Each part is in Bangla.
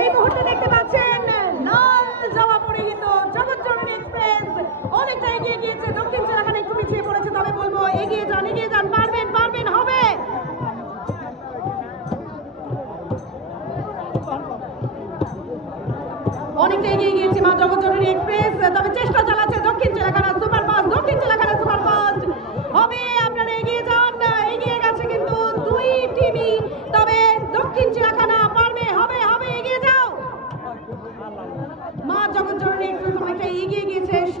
এই মুহূর্তে দেখতে পাচ্ছেন লাল জামা পরিহিত জগৎজননী এক্সপ্রেস। অনেকটা এগিয়ে গিয়েছে, দক্ষিণ জেলাখানে একটু পিছিয়ে পড়েছে, তবে বলব এগিয়ে যান এগিয়ে যান, পারবেন পারবেন, হবে। অনেকটা এগিয়ে গিয়েছে মা জগৎজননী এক্সপ্রেস, তবে চেষ্টা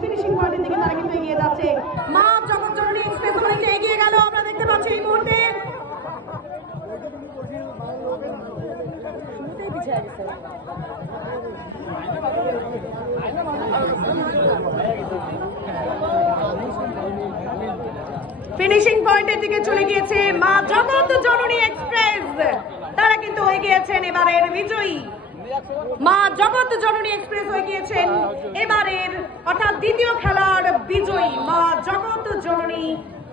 ফিনিশিং পয়েন্টের দিকে তারা কিন্তু এগিয়ে যাচ্ছে। মা জগৎজননী এক্সপ্রেস অনেকটা এগিয়ে গেল। আমরা দেখতে পাচ্ছি এই মুহূর্তে ফিনিশিং পয়েন্টের দিকে চলে গিয়েছে মা জগৎ জননী এক্সপ্রেস তারা কিন্তু হয়ে গিয়েছেন, এবারের বিজয়ী। মা জগৎ জননী এক্সপ্রেস হয়ে গিয়েছেন। এবারের, অর্থাৎ দ্বিতীয় খেলার বিজয়ী মা জগৎ জননী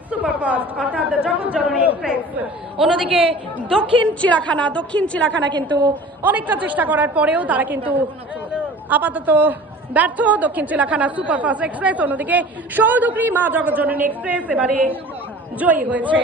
সুপারফাস্ট, অর্থাৎ জগৎ জননী এক্সপ্রেস। অন্যদিকে দক্ষিণ চিড়াখানা দক্ষিণ চিড়াখানা কিন্তু অনেকটা চেষ্টা করার পরেও তারা কিন্তু আপাতত ব্যর্থ। দক্ষিণ চিলাখানা সুপারফাস্ট এক্সপ্রেস, অন্যদিকে সৌদুকরি মা জগৎ জননী এক্সপ্রেস এবারে জয়ী হয়েছে।